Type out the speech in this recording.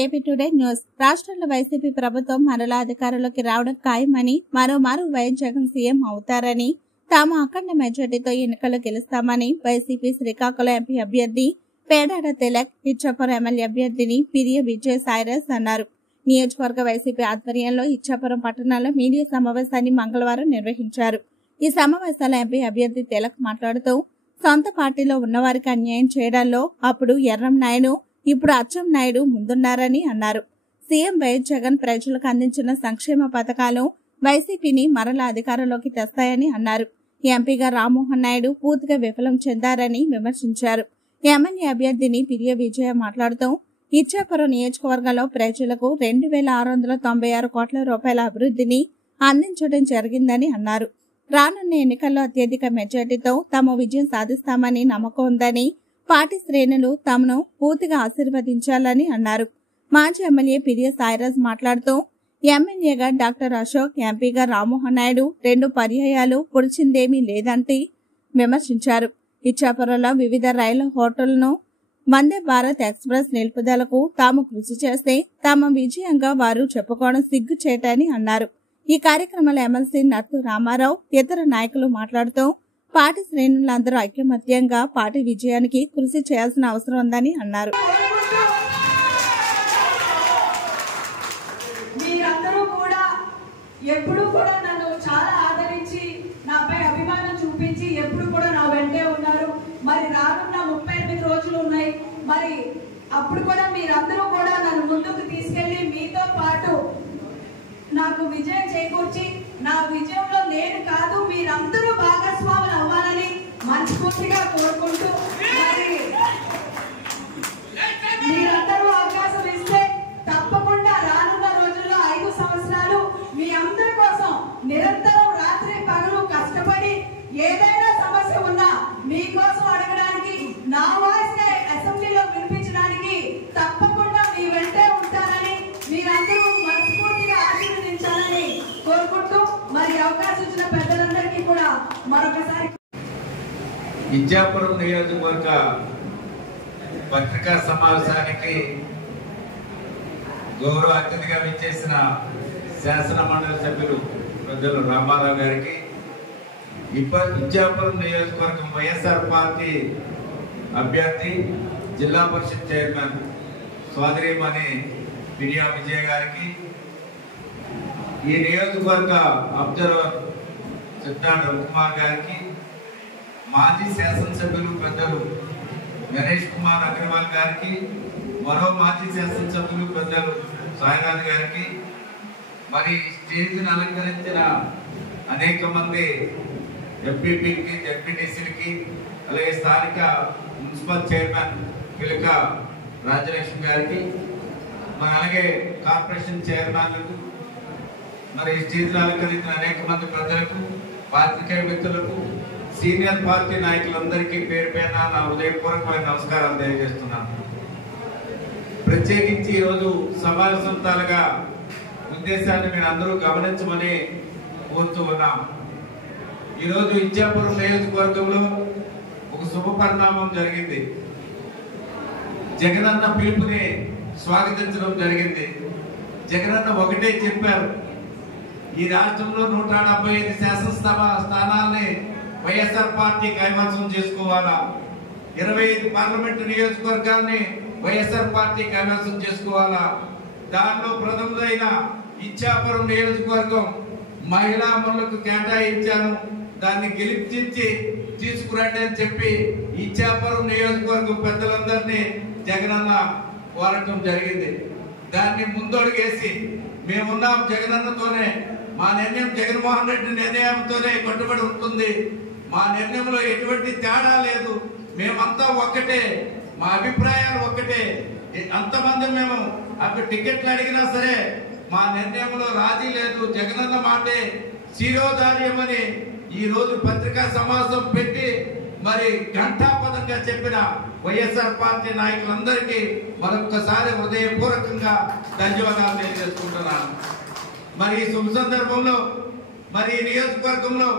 AP today news. రాష్ట్రంలో YCP ప్రభుత్వం మరలా అధికారంలోకి రావడం ఖాయమని, మరోమారు వైఎస్ జగన్ సీఎం అవుతారని, తాము అఖండ మెజార్టీతో ఎన్నికల్లో గెలుస్తామని వైసీపీ శ్రీకాకుళం ఎంపీ అభ్యర్థి పేడాడ తిలక్, ఇచ్చాపురం ఎమ్మెల్యే అభ్యర్థిని పిరియ విజయ్ సాయిరాజ్ అన్నారు. నియోజకవర్గ వైసీపీ ఆధ్వర్యంలో ఇచ్చాపురం పట్టణంలో మీడియా సమావేశాన్ని మంగళవారం నిర్వహించారు. ఈ సమావేశంలో ఎంపీ అభ్యర్థి తిలక్ మాట్లాడుతూ, సొంత పార్టీలో ఉన్నవారికి అన్యాయం చేయడంలో అప్పుడు ఎర్రం నాయుడు, ఇప్పుడు అచ్చం నాయుడు ముందున్నారని అన్నారు. సీఎం వైఎస్ జగన్ ప్రజలకు అందించిన సంక్షేమ పథకాలు వైసీపీని మరలా అధికారంలోకి తెస్తాయని అన్నారు. ఎంపీగా రామ్మోహన్ నాయుడు పూర్తిగా విఫలం చెందారని విమర్శించారు. ఎమ్మెల్యే అభ్యర్థిని పిరియ విజయ మాట్లాడుతూ, ఇచ్చాపురం నియోజకవర్గంలో ప్రజలకు 2696 కోట్ల రూపాయల అభివృద్ధిని అందించడం జరిగిందని అన్నారు. రానున్న ఎన్నికల్లో అత్యధిక మెజార్టీతో తాము విజయం సాధిస్తామని నమ్మకం ఉందని, పార్టీ శ్రేణులు తమను పూర్తిగా ఆశీర్వదించాలని అన్నారు. మాజీ ఎమ్మెల్యే పిరియ సాయిరాజ్ మాట్లాడుతూ, ఎమ్మెల్యేగా డాక్టర్ అశోక్, ఎంపీగా రామ్మోహన్ నాయుడు 2 పర్యాయాలు పొడిచిందేమీ లేదంటే విమర్శించారు. ఇచ్చాపురంలో వివిధ రైలు హోటళ్లను వందే భారత్ ఎక్స్ప్రెస్ నిలుపుదలకు తాము కృషి చేస్తే తమ విజయంగా వారు చెప్పుకోవడం సిగ్గుచేటని అన్నారు. ఈ కార్యక్రమంలో ఎమ్మెల్సీ నర్తు రామారావు, ఇతర నాయకులు మాట్లాడుతూ, పార్టీ శ్రేణులందరూ ఐకమత్యంగా పార్టీ విజయానికి కృషి చేయాల్సిన అవసరం ఉందని అన్నారు. మీరందరూ కూడా ఎప్పుడు కూడా నన్ను చాలా ఆదరించి, నాపై అభిమానం చూపించి ఎప్పుడు కూడా నా వెంటే ఉన్నారు. మరి రానున్న 38 రోజులు ఉన్నాయి. మరి అప్పుడు కూడా మీరందరూ కూడా నన్ను ముందుకు తీసుకెళ్లి మీతో పాటు నాకు విజయం చేకూర్చి, నా విజయంలో నేను కాదు మీరందరూ భాగస్వాములు అవ్వాలని మనస్ఫూర్తిగా కోరుకుంటూ, మరి మీరందరూ అవకాశం ఇస్తే తప్పకుండా రానున్న రోజుల్లో 5 సంవత్సరాలు మీ అందరి కోసం నిరంతరం రాత్రి పగలు కష్టపడి ఏదైనా సమస్య ఉన్నా మీకోసం అడగడానికి, నా వాయిస్ అసెంబ్లీలో వినిపించడానికి తప్పకుండా మీ వెంటే ఉంటానని మీరందరూ మనస్ఫూర్తిగా ఆశీర్వదించాలని కోరుకుంటూ, మరి అవకాశం ఇచ్చిన పెద్దలందరికీ కూడా మరొకసారి. ఇచ్చాపురం నియోజకవర్గ పత్రికా సమావేశానికి గౌరవ అతిథిగా విచ్చేసిన శాసన మండలి సభ్యులు పెద్దలు రామారావు గారికి, ఇచ్చాపురం నియోజకవర్గం వైఎస్ఆర్ పార్టీ అభ్యర్థి జిల్లా పరిషత్ చైర్మన్ సోదరిమణి పిరియా విజయ్ గారికి, ఈ నియోజకవర్గ అబ్జర్వర్ సిద్ధార్థ రవికుమార్ గారికి, మాజీ శాసనసభ్యులు పెద్దలు గణేష్ కుమార్ అగ్రవాల్ గారికి, మరో మాజీ శాసనసభ్యులు పెద్దలు సాయిరాజ్ గారికి, మరి స్టేజ్ని అలంకరించిన అనేక మంది ఎంపీపీకి, జెడ్పీటీసీలకి, అలాగే స్థానిక మున్సిపల్ చైర్మన్ పిలక రాజ్యలక్ష్మి గారికి, మరి అలాగే కార్పొరేషన్ చైర్మన్లకు, మరి స్టేజ్ని అలంకరించిన అనేక మంది ప్రజలకు, పాత్రికేయ మిత్రులకు, సీనియర్ పార్టీ నాయకులందరికీ పేరు పేరున నా హృదయపూర్వకమైన నమస్కారాలు తెలియజేస్తున్నాను. ప్రత్యేకించి ఈరోజు సమావేశంతాలుగా ఉద్దేశాన్ని మీరు అందరూ గమనించమని కోరుతూ ఉన్నాం. ఈరోజు ఇచ్చాపురం నియోజకవర్గంలో ఒక శుభ పరిణామం జరిగింది. జగనన్న పిలుపుని స్వాగతించడం జరిగింది. జగనన్న ఒకటే చెప్పారు, ఈ రాష్ట్రంలో 175 శాసనసభ స్థానాల్ని వైఎస్ఆర్ పార్టీ కైవసం చేసుకోవాలా, 25 పార్లమెంటు నియోజకవర్గాన్ని వైఎస్ఆర్ పార్టీ కైవసం చేసుకోవాలా, దానిలో ప్రథమదైన ఇచ్చాపురం నియోజకవర్గం మహిళా అమరులకు కేటాయించాను, దాన్ని గెలిపించి తీసుకురండి అని చెప్పి ఇచ్చాపురం నియోజకవర్గం పెద్దలందరినీ జగనన్న కోరటం జరిగింది. దాన్ని ముందడుగేసి మేమున్నాం జగనన్నతోనే, మా నిర్ణయం జగన్మోహన్ రెడ్డి నిర్ణయంతోనే కట్టుబడి ఉంటుంది, మా నిర్ణయంలో ఎటువంటి తేడా లేదు, మేమంతా ఒక్కటే, మా అభిప్రాయాలు ఒక్కటే, అంతమంది మేము అప్పుడు టికెట్లు అడిగినా సరే మా నిర్ణయంలో రాజీ లేదు, జగనన్న మాటే శిరోధార్యమని ఈ రోజు పత్రికా సమావేశం పెట్టి మరి ఘంటాపదంగా చెప్పిన వైఎస్ఆర్ పార్టీ నాయకులందరికీ మరొక్కసారి హృదయపూర్వకంగా ధన్యవాదాలు తెలియజేసుకుంటున్నాను. మరి ఈ శుభ సందర్భంలో మరి ఈ నియోజకవర్గంలో